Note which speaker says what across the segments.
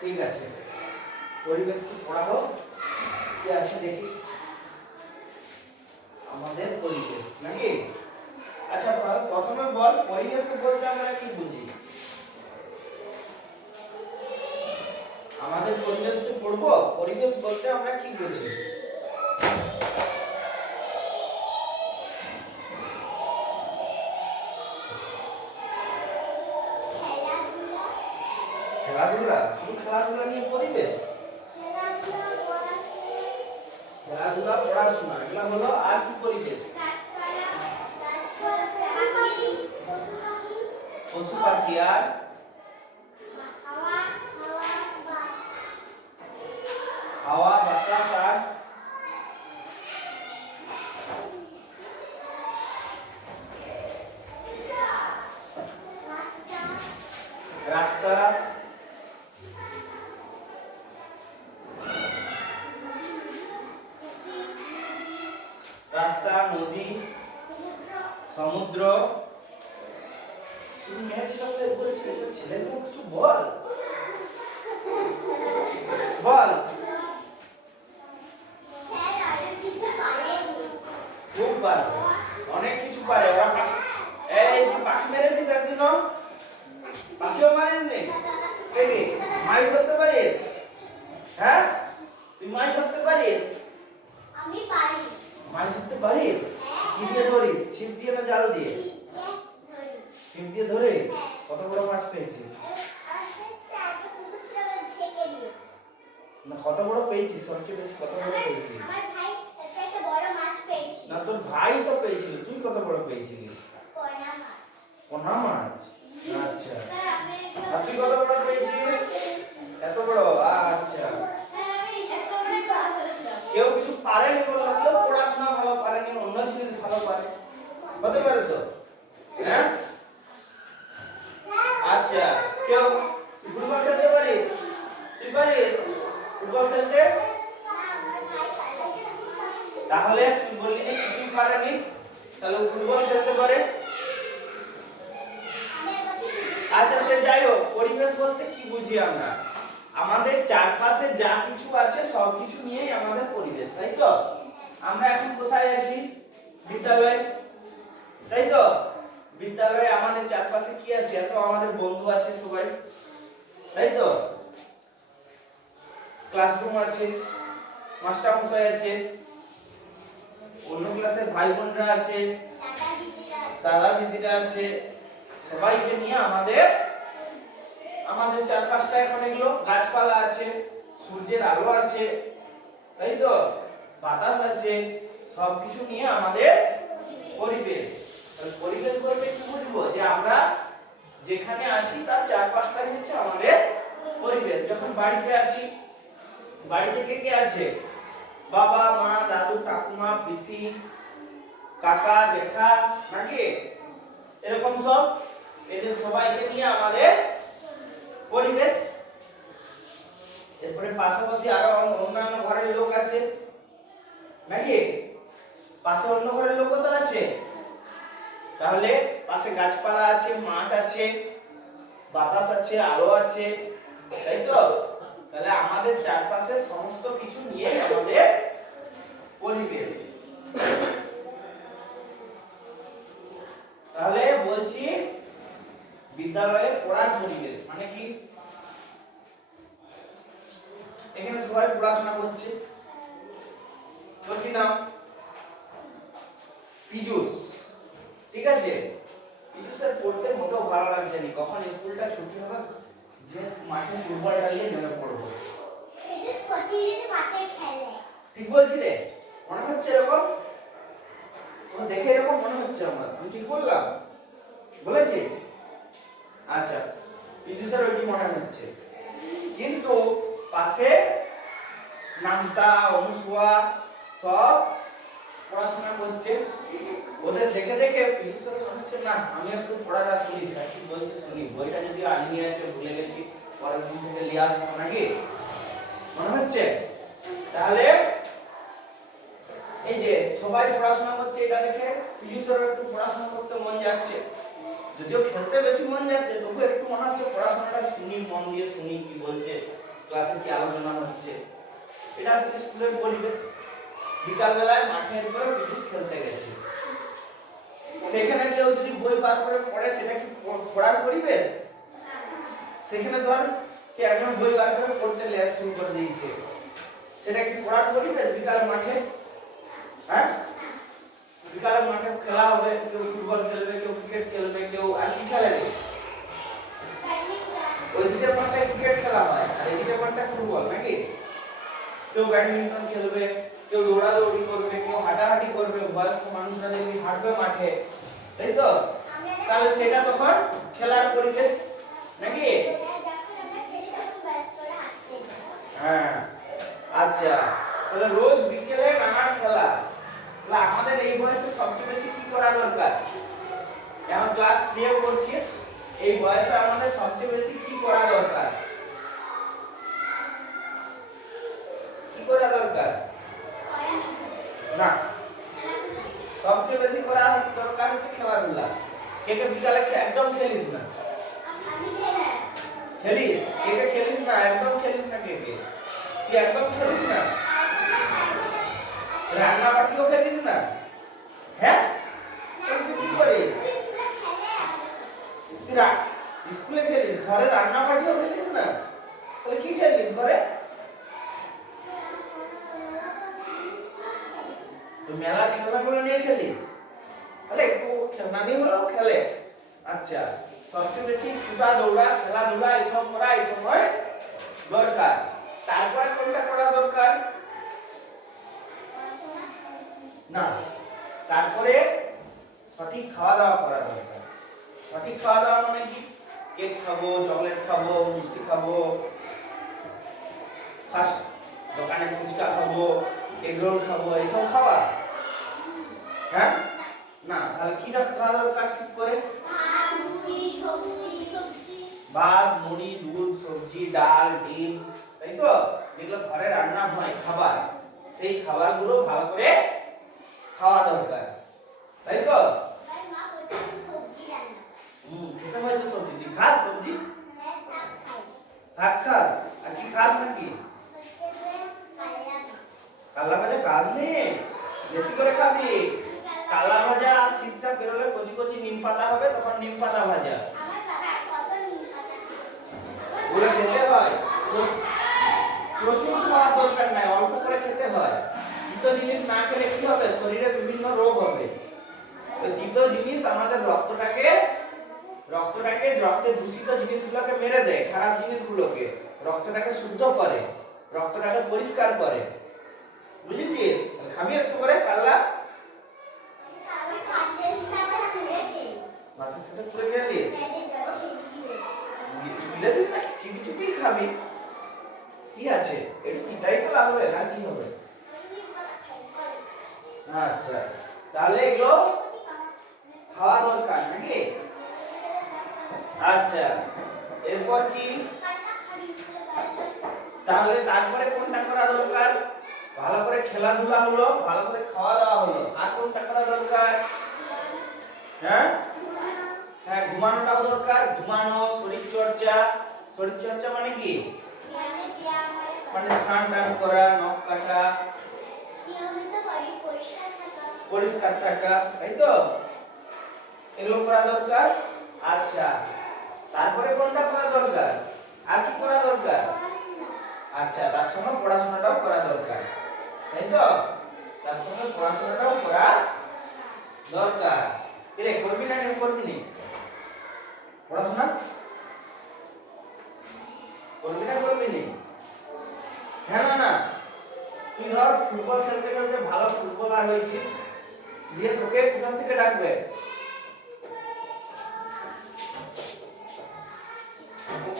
Speaker 1: ঠিক আছে। পরিবেশ কি পড়া হোক? কি আছে, দেখি। আমাদের পরিবেশ, নাকি? আচ্ছা প্রথমে বল, পরিবেশ বলতে আমরা কি বুঝি? আমাদের পরিবেশ পড়ব, পরিবেশ বলতে আমরা কি বুঝি?
Speaker 2: খেলাধুলা
Speaker 1: নিয়ে পরিবেশ?
Speaker 2: খেলাধুলা পড়াশোনা
Speaker 1: এগুলা হলো আর কি পরিবেশ?
Speaker 2: পশু পাখি
Speaker 1: আর ছিপ দিয়ে
Speaker 2: ধরে
Speaker 1: কত বড় মাছ পেয়েছিস? না কত বড় পেয়েছিস? সবচেয়ে বেশি কত বড় পেয়েছিস? না তোর ভাই তো পেয়েছিল। তুই কত বড় পেয়েছিলি?
Speaker 2: পোনা মাছ
Speaker 1: কোনা মাছ আচ্ছা
Speaker 2: স্যার আমি একটু-
Speaker 1: আর তুই কত বড় পেয়েছিস এত বড় আচ্ছা
Speaker 2: স্যার আমি একটা বড় পাওয়া হয়েছিলাম
Speaker 1: কেউ কিছু পারেনি বলল কেউ পড়াশোনা ভালো পারেনি অন্য জিনিস ভালো পারে হতে পারে তো হ্যাঁ আচ্ছা কেউ তুই ফুটবল খেলতে পারিস তুই পারিস ফুটবল খেলতে তাহলে তুই বললি যে কিছুই পারেনি তাহলে ও ফুটবল খেলতে পারে আচ্ছা সে যাই হোক পরিবেশ বলতে কি বুঝি আমরা আমাদের চারপাশে যা কিছু আছে সব কিছু নিয়েই আমাদের পরিবেশ, তাই তো? আমরা এখন কোথায় আছি? বিদ্যালয়ে, তাই তো? বিদ্যালয়ে আমাদের চারপাশে কি আছে? এত আমাদের বন্ধু আছে সবাই, তাই তো? ক্লাসরুম আছে মাস্টার মশাই আছে, অন্য ক্লাসের ভাই বোনরা আছে, দাদা দিদিরা আছে, সবাইকে নিয়ে আমাদের আমাদের চারপাশটা এখন এগুলো গাছপালা আছে। সূর্যের আলো আছে, তাই তো? বাতাস আছে, সবকিছু নিয়ে আমাদের পরিবেশ। পরিবেশ বলতে কি বুঝব? যে আমরা যেখানে আছি, তার চারপাশটাই হচ্ছে আমাদের পরিবেশ। যখন বাড়িতে আছি, বাড়িতে কে কে আছে? বাবা, মা, দাদু, ঠাকুমা, পিসি, কাকা, জেঠা, নাকি? এরকম সব? এদের সবাইকে নিয়ে আমাদের পরিবেশ এরপরে পাশাপাশি আরও অন্যান্য ঘরের লোক আছে। নাকি? পাশে অন্য ঘরের লোক তো আছে। তাহলে পাশে গাছপালা আছে, মাঠ আছে, বাতাস আছে, আলো আছে, তাই তো? তাহলে আমাদের চারপাশে সমস্ত কিছু নিয়ে আমাদের পরিবেশ। তাহলে বলছি বিদ্যালয়ে পড়ার পরিবেশ মানে কি? এখানে সবাই পড়াশোনা করছে। নাম? পীযুষ। ঠিক আছে? পীযুষের পড়তে মোটেও ভালো লাগছে না। কখন স্কুলটা ছুটি হবে যে মাঠে ফুটবলটা নিয়ে নেমে পড়ব। ঠিক বলছি রে মনে হচ্ছে এরকম? দেখে এরকম মনে হচ্ছে আমার। আমি ঠিক বললাম? বলেছি? আচ্ছা পীযুষের ওইটি মনে হচ্ছে? কিন্তু পাশে নামতা অনুসুয়া সব পড়াশোনা করছে। ওদের দেখে দেখে পীযুষের মনে হচ্ছে, না, আমি একটু পড়াটা শুনি, স্যার। কি বলছে শুনি। বইটা যদি আনিয়ে আছে, ভুলে গেছি। পরের দিন থেকে নিয়ে আসব নাকি? মনে হচ্ছে? তাহলে এই যে সবাই পড়াশোনা করছে, এটা দেখে পীযুষেরও একটু পড়াশোনা করতে মন যাচ্ছে। যদিও খেলতে বেশি মন যাচ্ছে তবু একটু মনে হচ্ছে পড়াশোনাটা শুনি, মন দিয়ে শুনি, কি বলছে ক্লাসে কি আলোচনা হচ্ছে। এটা হচ্ছে স্কুলের পরিবেশ। বিকালবেলায় মাঠের উপরে পিটুস খেলতে গেছে। সেখানে কেউ যদি বই বার করে পড়ে, সেটা কি পড়ার পরিবেশ? সেখানে ধর কে একজন বই বার করে পড়তে লেয়া শুরু করে দিয়েছে। সেটা কি পড়ার পরিবেশ? বিকালে মাঠে? হ্যাঁ? বিকালে মাঠে খেলা হবে, কেউ ফুটবল খেলবে, কেউ ক্রিকেট খেলবে, কেউ আর কি খেলে? ওই দিকের মাঠটায় ক্রিকেট খেলা হয়, আর এদিকের মাঠটায় ফুটবল, নাকি? কেউ ব্যাডমিন্টন খেলবে, কেউ দৌড়াদৌড়ি করবে, কেউ হাঁটাহাঁটি করবে, বয়স্ক মানুষরা দেখবি হাঁটবে মাঠে। তাই তো? তাহলে সেটা তখন খেলার পরিবেশ, নাকি? হ্যাঁ। আচ্ছা তাহলে রোজ বিকেলে নানা খেলা। তাহলে আমাদের এই বয়সে সবচেয়ে বেশি কি করা দরকার? এখন ক্লাস থ্রি এ পড়ছিস এই বয়সে আমাদের সবচেয়ে বেশি কি করা দরকার কি করা দরকার না সবচেয়ে বেশি করা দরকার হচ্ছে খেলাধুলা কে কে বিকালে খে- একদম খেলিস না খেলিস কে কে খেলিস না একদম খেলিস না কে কে তুই একদম খেলিস না রান্না বাটিও খেলিস না হ্যাঁ তাহলে তুই কি করিস তুই রা- স্কুলে খেলিস ঘরে রান্না বাটিও খেলিস না তাহলে কি খেলিস ঘরে তুই মেলার খেলনাগুলো নিয়ে খেলিস তাহলে একটু খেলনা নিয়ে হলেও খেলে আচ্ছা সবচেয়ে বেশি ছুটা দৌড়া খেলাধুলা এসব করা এই সময় দরকার তারপরে কোনটা করা দরকার না, তারপরে সঠিক খাওয়া দাওয়া করা দরকার। সঠিক খাওয়া দাওয়া মানে কি? কেক খাব, চকলেট খাব, মিষ্টি খাব দোকানে ফুচকা খাব, এগ রোল খাব, এইসব খাওয়া? হ্যাঁ? না, তাহলে কিটা খাওয়া দরকার ঠিক করে? ভাত, মুড়ি, দুধ, সবজি, ডাল, ডিম, তাই তো? যেগুলো ঘরে রান্না হয়, খাবার, সেই খাবারগুলো ভালো করে খাওয়া দরকার তাই তো? হুম খেতে হয় তো সবজি তুই খাস সবজি? শাক খাস? আর কি খাস নাকি? কাল্লা ভাজা। কাজ নেই বেশি করে খাবি। কাল্লা ভাজা। আর শীতটা বেরোলে কচি কচি নিম পাতা হবে তখন নিম পাতা ভাজা ওগুলো খেতে হয় প্র- প্রচুর খাওয়ার দরকার নাই অল্প করে খেতে হয় তিতো জিনিস না খেলে কি হবে শরীরে বিভিন্ন রোগ হবে ওই তিতো জিনিস আমাদের রক্তটাকে রক্তটাকে রক্তের দূষিত জিনিসগুলোকে মেরে দেয় খারাপ জিনিসগুলোকে। রক্তটাকে শুদ্ধ করে, রক্তটাকে পরিষ্কার করে। বুঝেছিস? খাবি একটু করে কাল্লা কি হবে? আচ্ছা তাহলে খাওয়া নাকি? আচ্ছা। এরপর কি? তাহলে তারপরে কোনটা করা দরকার? ভালো করে খেলাধুলা হলো, ভালো করে খাওয়া দাওয়া হলো। আর কোনটা করা দরকার? হ্যাঁ? হ্যাঁ ঘুমানোটাও দরকার। ঘুমানো শরীর চর্চা শরীর চর্চা মানে কি? মানে স্নান টান করা, নখ কাটা। পরিষ্কার থাকা। তাই তো? এগুলো করা দরকার? আচ্ছা। তারপরে কোনটা করা দরকার? আর কি করা দরকার? আচ্ছা তার সঙ্গে পড়াশোনাটাও করা দরকার। তাই তো? তার সঙ্গে পড়াশোনাটাও করা দরকার। কিরে করবি না কেন করবি নি? পড়াশোনা? করবি না করবি নি? হ্যাঁ না না। তুই ধর, ফুটবল খেলতে খেলতে ভালো ফুটবলার হয়েছিস। দিয়ে তোকে কোথা থেকে ডাকবে।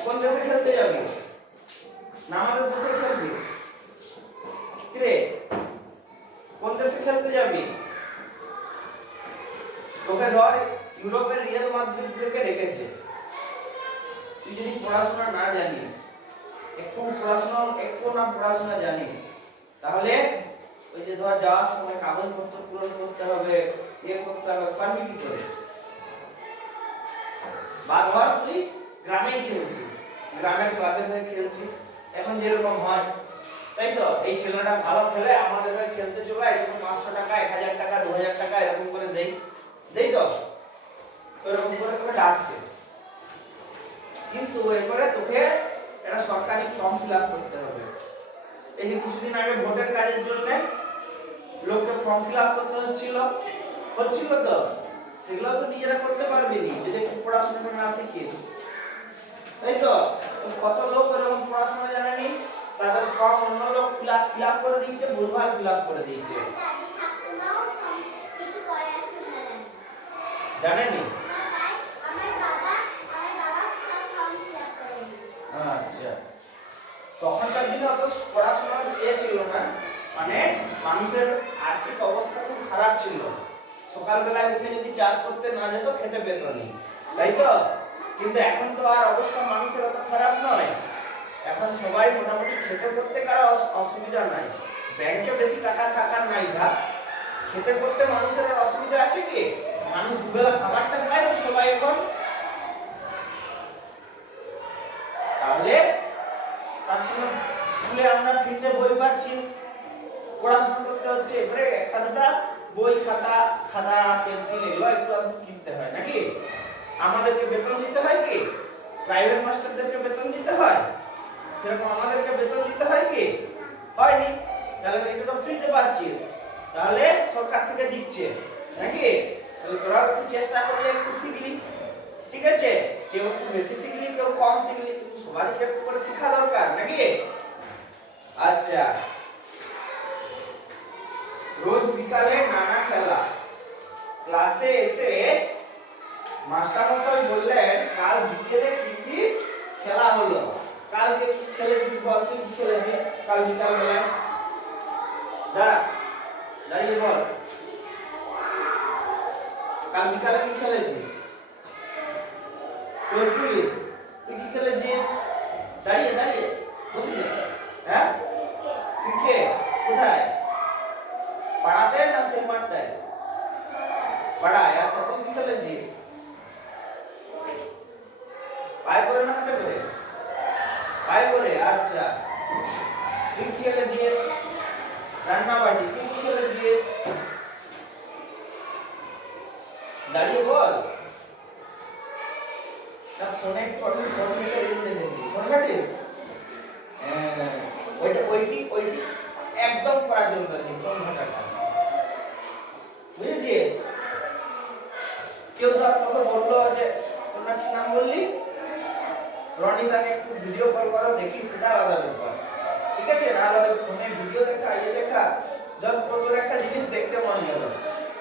Speaker 1: কোন দেশে খেলতে যাবি না আমাদের দেশে খেলবি কিরে কোন দেশে খেলতে যাবি তোকে ধর ইউরোপের রিয়াল মাদ্রিদ থেকে ডেকেছে তুই যদি পড়াশোনা না জানিস একটু পড়াশোনা একটু না পড়াশোনা জানিস তাহলে ওই যে ধর যাওয়ার সময় কাগজপত্র পূরণ করতে হবে ইয়ে করতে হবে পারবি কি করে বা ধর তুই গ্রামে খেলছিস গ্রামের ক্লাবে হয়ে খেলছিস এখন যেরকম হয় তাই তো এই ছেলেটা ভালো খেলে আমাদের হয়ে খেলতে চলে এরকম পাঁচশো টাকা এক হাজার টাকা দু হাজার টাকা এরকম করে দেই দেই তো এরকম করে তোকে ডাকছে কিন্তু এরপরে তোকে একটা সরকারি ফর্ম ফিল আপ করতে হবে এই যে কিছুদিন আগে ভোটের কাজের জন্য লোককে ফর্ম ফিল আপ করতে হচ্ছিল। হচ্ছিল তো। সেগুলো তো নিজেরা করতে পারবি নি যদি একটু পড়াশোনাটা না শিখিস তাই তো কত লোক এরকম পড়াশোনা জানেনি তাদের ফর্ম অন্য লোক ফিল আপ ফিল আপ করে দিয়েছে ভুলভাল ফিল আপ করে দিয়েছে
Speaker 2: পড়াশোনা।
Speaker 1: জানেনি আচ্ছা। তখনকার দিনে অত পড়াশোনার ইয়ে ছিল না। মানে মানুষের আর্থিক অবস্থা খুব খারাপ ছিল। সকালবেলায় উঠে যদি চাষ করতে না যেত, খেতে পেত নি। তাই তো? কিন্তু এখন তো আর অবস্থা মানুষের অত খারাপ নয়। এখন সবাই মোটামুটি খেতে পড়তে কারও অস- অসুবিধা নাই। ব্যাংকে বেশি টাকা থাকার নাই ঘাট খেতে পড়তে মানুষের অসুবিধা আছে কি? মানুষ দুবেলা খাবারটা পায় সবাই এখন তাহলে তার সঙ্গে স্কুলে আমরা ফ্রিতে বই পাচ্ছি পড়াশোনা করতে হচ্ছে এবারে একটা দুটা বই, খাতা খাতা, পেন্সিল এগুলো একটু কিনতে হয়, নাকি? আমাদেরকে বেতন দিতে হয় কি? প্রাইভেট মাস্টারদেরকে বেতন দিতে হয়? সেরকম আমাদেরকে বেতন দিতে হয় কি? হয়নি। তাহলে এটা তো ফ্রিতে পাচ্ছিস। তাহলে সরকার থেকে দিচ্ছে, নাকি? তাহলে তোরা একটু চেষ্টা করলে একটু শিখলি, ঠিক আছে? কেউ একটু বেশি শিখলি, কেউ কম শিখলি সবারই একটু করে শেখা দরকার, নাকি? আচ্ছা। রোজ বিকালে নানা খেলা। ক্লাসে এসে মাস্টারমশাই বললেন, কাল বিকেলে কি কি খেলা হলো? কালকে কি খেলেছিস বল? তুই কি খেলেছিস? কাল বিকাল বেলায় দাঁড়া, দাঁড়িয়ে বল। কাল বিকালে কি খেলেছিস? চোর পুলিশ। তুই কি খেলেছিস? দাঁড়িয়ে দাঁড়িয়ে, বসে যা। হ্যাঁ? ক্রিকেট কোথায়? পাড়াতে না সেই মাঠটায় পাড়ায় আচ্ছা তুই কি খেলেছিস পায়ে করে না হাতে করে পায়ে করে আচ্ছা তুই কি খেলেছিস রান্না বাটি তুই কি খেলেছিস দাঁড়িয়ে বল না ফোনে আমি ফোন ঘেটে রিল দেখেছি ফোন হ্যাঁ, ওইটা ওইটি ওইটি একদম করা চলবে না ফোন ঘাটাটা বুঝেছিস কেউ ধর তোকে বলল যে তোমরা কি নাম বললি? রনিতাকে একটু ভিডিও কল করো, দেখি সেটা আলাদা ব্যাপার। ঠিক আছে? নাহলে ওই ফোনে ভিডিও দেখা ইয়ে দেখা যখন তোর একটা জিনিস দেখতে মন গেল।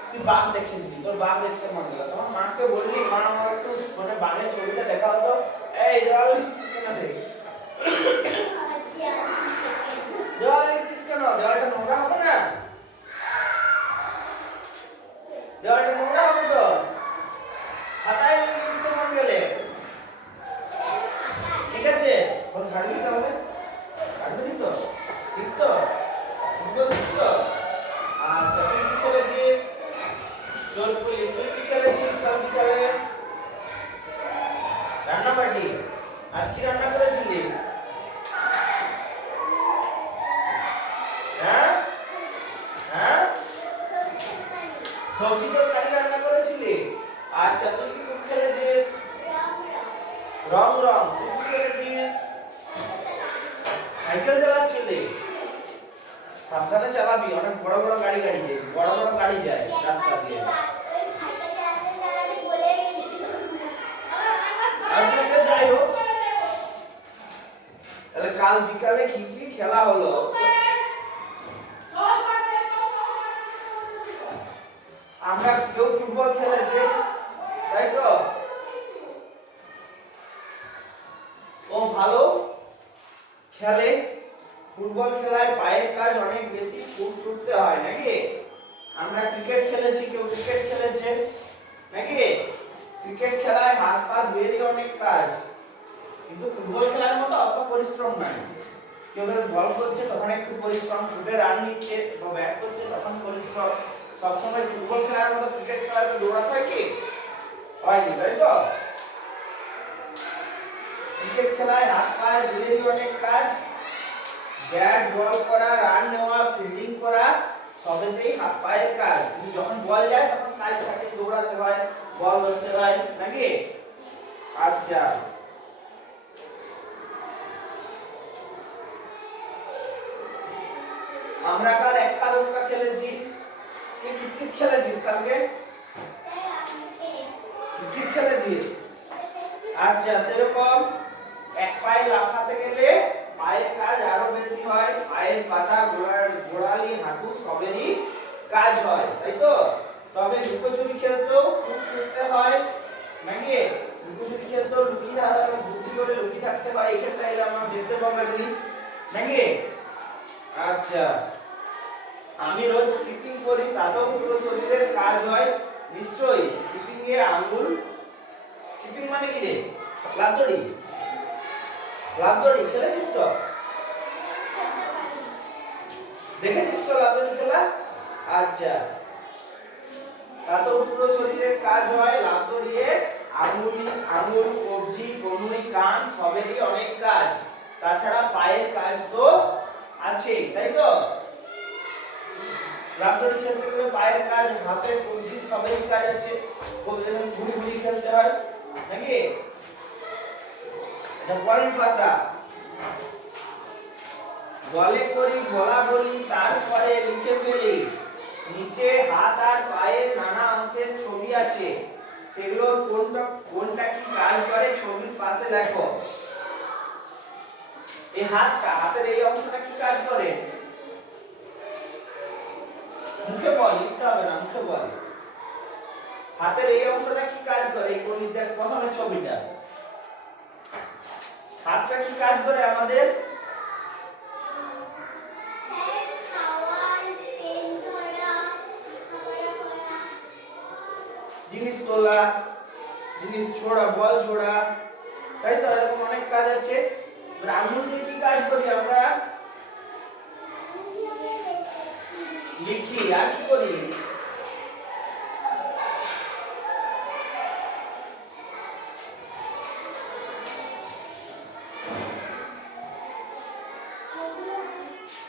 Speaker 1: তুই বাঘ দেখিস নি, তোর বাঘ দেখতে মন গেল। তখন মাকে বললি, মা আমার একটু ফোনে বাঘের ছবিটা দেখা হতো এই দেওয়ালে লিখছিস কেন রে? দেওয়ালে লিখছিস কেন? দেওয়ালটা নোংরা হবে না? দেওয়ালটা নোংরা হবে তো খাতায় লিখতে মন গেলে ঠিক আছে ফোন ঘাটবি তাহলে ঘাটবি তো ঠিক তো ঠিক বলছিস তো আচ্ছা তুই কি খেলেছিস চোর পুলিশ তুই কি খেলেছিস কাল বিকালে রান্না পার্টি আজ কি রান্না করেছিলি হ্যাঁ হ্যাঁ সবজি তরকারি রান্না করেছিলি আচ্ছা তুই কি খেলেছিস রং রং তুই কি খেলেছিস সাইকেল চালাচ্ছিলি সাবধানে চালাবি অনেক বড় বড় গাড়ি গাড়ি যায় বড় বড় গাড়ি যায় রাস্তা দিয়ে আচ্ছা সে যাই হোক তাহলে কাল বিকালে কি কি খেলা হলো আমরা কেউ ফুটবল খেলেছে তাই তো ও ভালো খেলে ফুটবল খেলায় পায়ের কাজ অনেক বেশি খুব ছুটতে হয় নাকি আমরা ক্রিকেট খেলেছি, কেউ ক্রিকেট খেলেছে? নাকি? ক্রিকেট খেলায় হাত পা ধুয়ে অনেক কাজ। কিন্তু ফুটবল খেলার মতো অত পরিশ্রম নাই। কেউ বল করছে, তখন একটু পরিশ্রম, ছুটে রান নিচ্ছে বা ব্যাট করছে, তখন পরিশ্রম। সবসময় ফুটবল খেলার মতো ক্রিকেট খেলার মতো দৌড়াতে হয় কি? হয়নি, তাই তো? ক্রিকেট খেলায় হাত পায়ে ধুয়ে অনেক কাজ। ব্যাট বল করা রান নেওয়া ফিল্ডিং করা সবেতেই হাত পায়ের কাজ। যখন বল যায়, তখন কাজ থাকে, দৌড়াতে হয়, বল ধরতে হয়, নাকি? আচ্ছা। আমরা কাল একা দোক্কা খেলেছি। তুই কিতকিত খেলেছিস কালকে? কিতকিত খেলেছিস? আচ্ছা সেরকম এক পায়ে লাফাতে গেলে পায়ের কাজ আরও বেশি হয়, পায়ের পাতা গোড়ার, গোড়ালি, হাঁটু সবেরই কাজ হয়, তাই তো? তবে লুকোচুরি খেলতেও খুব ছুটতে হয়। নাকি? লুকোচুরি খেলতেও লুকিয়ে থাকা বুদ্ধি করে লুকিয়ে থাকতে হয় এক্ষেত্রে এলে আমরা দেখতে পাবেন নাকি? আচ্ছা। আমি রোজ স্কিপিং করি, তাতেও পুরো শরীরের কাজ হয়। নিশ্চয়ই স্কিপিং এ আঙ্গুল স্কিপিং মানে কি রে? লাভ দড়ি দড়ি খেলেছিস তো? দেখেছিস তো লাভদড়ি খেলা? আচ্ছা। তাতেও পুরো শরীরের কাজ হয় লাভদড়িয়ে আঙুলি, আঙুল, কবজি কনুই কান, সবেরই অনেক কাজ। তাছাড়া পায়ের কাজ তো আছে তাই তো? লাভ দড়ি খেলতে গেলে পায়ের কাজ হাতের কবজি, সবেরই কাজ আছে। ঘুরি ঘুরি খেলতে হয়, নাকি? বলে করি বলা, তারপরে লিখে ফেলি। নিচে হাত আর পায়ের নানা অংশের ছবি আছে। কোনটা কোনটা কি কাজ করে ছবির পাশে এই হাতটা, হাতের এই অংশটা কি কাজ করে? মুখে বল, লিখতে হবে না, মুখে বল। হাতের এই অংশটা কি কাজ করে? এই কোন প্রথমে ছবিটা। হাতটা কি কাজ করে আমাদের। জিনিস তোলা, জিনিস ছোড়া, বল ছোড়া, তাই তো এরকম অনেক কাজ আছে। আঙুল দিয়ে কি কাজ করি আমরা? লিখি, আর কি করি?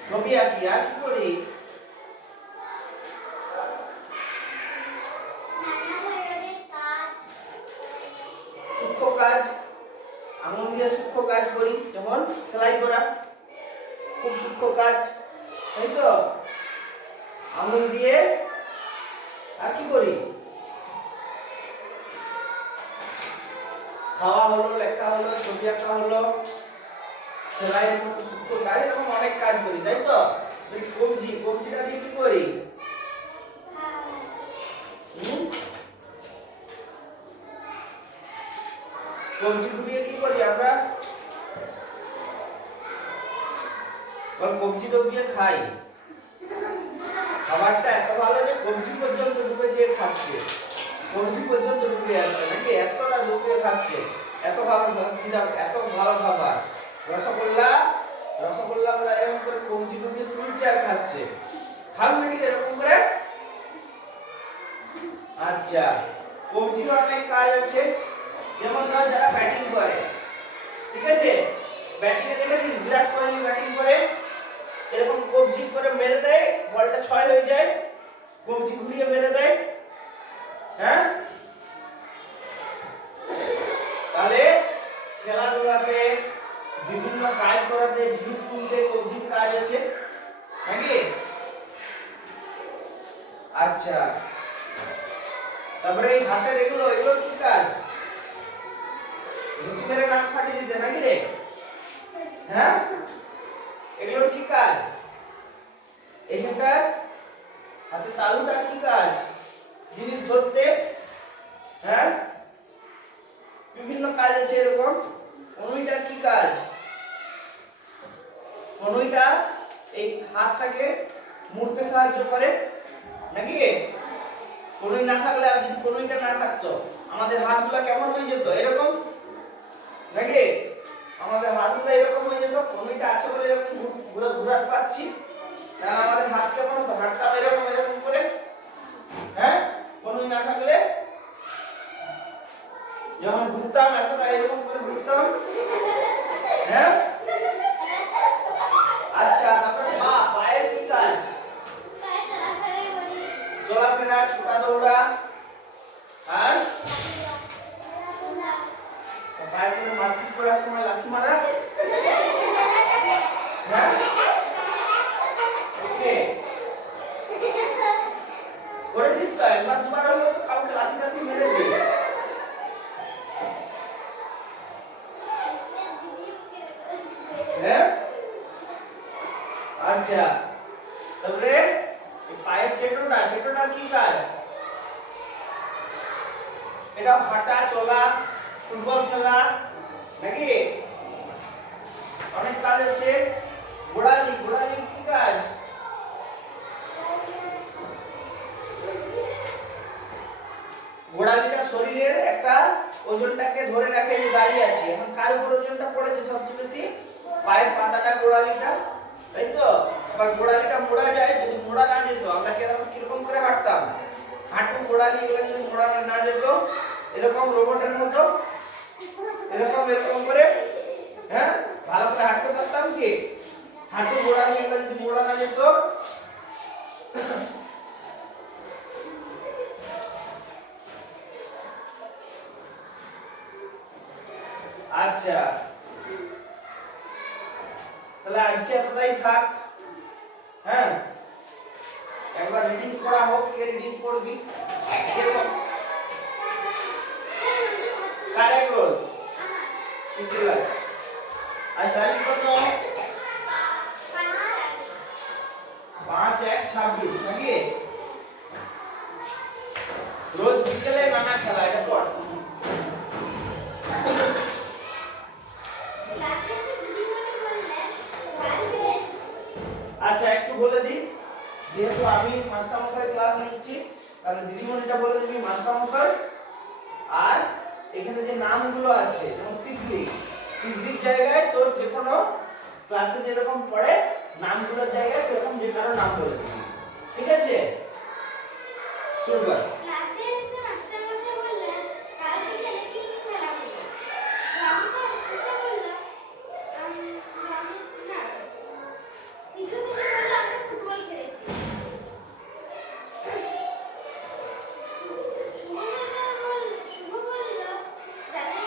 Speaker 1: ছবি আঁকি, আর কি করি? সূক্ষ্ম কাজ, আঙুল দিয়ে সূক্ষ্ম কাজ করি, যেমন সেলাই করা, খুব সূক্ষ্ম কাজ, তাই তো? আঙুল দিয়ে, আর কি করি? খাওয়া হলো, লেখা হলো, ছবি আঁকা হলো, সেলাইয়ের মতো সূক্ষ্ম কাজ এরকম অনেক কাজ করি, তাই তো? কবজি, কবজিটা দিয়ে কি করি? ডুবিয়ে কি করি আমরা? কবজি ডুবিয়ে খাই। খাবারটা এত ভালো যে কবজি পর্যন্ত ডুবে দিয়ে খাচ্ছে। কবজি পর্যন্ত ডুবে যাচ্ছে নাকি? এতটা ডুবে খাচ্ছে। এত ভালো এত ভালো খাবার। রসগোল্লা রসগোল্লা আমরা এরকম করে কবজি ডুবিয়ে তুলছে আর খাচ্ছে। খাস নাকি রে এরকম করে? আচ্ছা কবজির অনেক কাজ আছে। যেমন ধর যারা ব্যাটিং করে, ঠিক আছে? ব্যাটিং এ দেখেছিস? বিরাট কোহলি ব্যাটিং করে, এরকম কবজি করে মেরে দেয়, বলটা ছয় হয়ে যায় কবজি ঘুরিয়ে মেরে দেয় হ্যাঁ তাহলে খেলাধুলাতে বিভিন্ন কাজ করাতে জিনিস তুলতে কবজির কাজ আছে, নাকি? আচ্ছা। তারপরে এই হাতের এগুলো এগুলো কি কাজ? মেরে নাক দিতে, নাকি রে? হ্যাঁ? এগুলোর কি কাজ? এখানকার হাতে তালুটা কি কাজ? জিনিস ধরতে হ্যাঁ? বিভিন্ন কাজ আছে এরকম। কনুইটার কি কাজ? কনুইটা এই হাতটাকে মুড়তে সাহায্য করে। নাকি? কনুই না থাকলে আর যদি কনুইটা না থাকতো, আমাদের হাতগুলো কেমন হয়ে যেত? এরকম? নাকি? আমাদের হাতগুলো এরকম হয়ে যেত কনুইটা আছে বলে এরকম ঘুরে ঘুরাতে পাচ্ছি না, আমাদের হাত কেমন হতো? হাতটা এরকম এরকম করে। হ্যাঁ? কনুই না থাকলে যখন ঘুরতাম, এতটা এরকম করে ঘুরতাম হ্যাঁ আচ্ছা পায়ে করে মারপিট করার সময় লাথি মারা হ্যাঁ ওকে করে দিস তো একবার দুবার হলো তো কাউকে লাথি টাথি মেরেছে হ্যাঁ আচ্ছা তারপরে এই পায়ের চেটোটা চেটোটার কি কাজ এটা হাঁটা চলা ফুটবল খেলা নাকি? অনেক কাজ আছে। গোড়ালি গোড়ালি কি কাজ? গোড়ালিটা শরীরের একটা ওজনটাকে ধরে রাখে যে দাঁড়িয়ে আছে। এখন কার উপর ওজনটা পড়েছে সবচেয়ে বেশি? পায়ের পাতাটা গোড়ালিটা তাই তো? আবার গোড়ালিটা মোড়া যায়, যদি মোড়া না যেত, আমরা কীরকম কীরকম করে হাঁটতাম? হাঁটু গোড়ালি এগুলো যদি মোড়া না যেত, এরকম রোবটের মতো এরকম এরকম করে হ্যাঁ? ভালো করে হাঁটতে পারতাম কি? হাঁটু গোড়ালি এগুলো যদি মোড়া না যেত? আচ্ছা। তাহলে আজকে এতটাই থাক হ্যাঁ? একবার রিডিং করা হোক, কে রিডিং করবি? কে সব কারেক্ট রোল পাঁচ এক ছাব্বিশ নাকি রোজ বিকেলে আচ্ছা একটু বলে দিই যেহেতু আমি মাস্টারমশাই ক্লাস নিচ্ছি তাহলে দিদিমণিটা বলে দিবি মাস্টারমশাই আর এখানে যে নামগুলো আছে, যেমন তিতলি, তিতলির জায়গায় তোর যে কোনো ক্লাসে যেরকম পড়ে, নামগুলোর জায়গায় সেরকম যে কারও নাম বলে দিবি। ঠিক আছে? শুরু কর
Speaker 2: ক্লাসে এসে মাস্টারমশাই বললেন কাল বিকেলে কি কি খেলা হবে আমি তো এসে বললাম আমি আমি না কিছু শেষে বলল আমরা ফুটবল খেলেছি শু- শুভ বলল শুভ বলল জানেন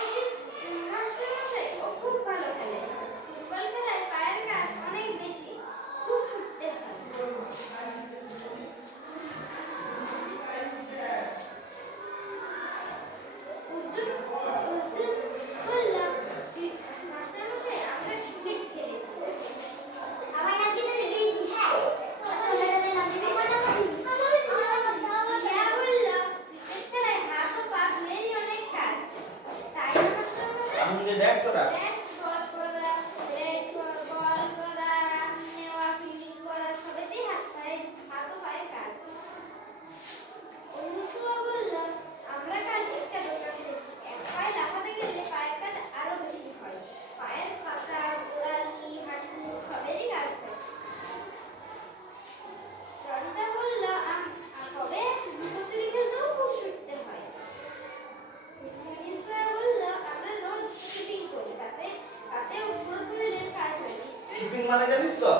Speaker 2: কি মাস্টারমশাই ও খুব ভালো খেলে ফুটবল খেলায় পায়ের কাজ অনেক বেশি খুব ছুটতে হয় অর্জুন অর্জুন বলল মাস্টারমশাই আমরা ক্রিকেট খেলেছি আমার নাম কি জানি গেইছি হ্যাঁ তোমাদের নাম দিবি আমার নাম ইয়া বলল ক্রিকেট খেলায় হাত ও পা দুয়েরই অনেক কাজ তাই না
Speaker 1: আমি দেখ তোরা
Speaker 2: ব্যাট বল করা রেড বল করা রান নেওয়া ফিল্ডিং করা সবেতেই হাত পায়ে হাত ও পায়ের কাজ অনুসুয়া বলল আমরা কাল একটা দোকান গেছি এক পায়ে লাফাতে গেলে পায়ের কাজ আরও বেশি হয় পায়ের পাতা গোড়ালি হাঁটু সবেরই কাজ হয় রনিতা বলল আম- তবে লুকোচুরি খেলতেও খুব ছুটতে হয় মনীষা বলল আমরা রোজ স্কিপিং করি তাতে তাতে পুরো শরীরের কাজ হয় নিশ্চয়ই
Speaker 1: টিপিং মানে জানিস তো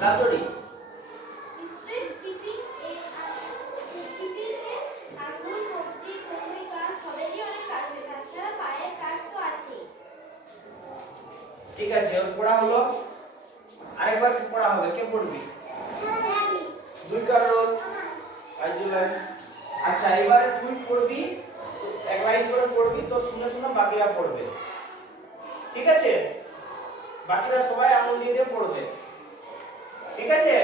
Speaker 1: দাদড়ি
Speaker 2: নিশ্চয়ই স্কিপিং এ স্কিপিং এ আঙ্গুল কবজি কনুই কান সবেরই অনেক কাজ হয় তাছাড়া পায়ের কাজ তো আছেই
Speaker 1: ঠিক আছে ওর পড়া হলো আরেকবার কি পড়া হবে কে পড়বি দুই কার রোল আইজুলান আচ্ছা এবারে তুই পড়বি, এক লাইন করে পড়বি, তো শুনে শুনে বাকিরা পড়বে। ঠিক আছে? বাকিরা সবাই আঙুল দিয়ে পড়বে। ঠিক আছে?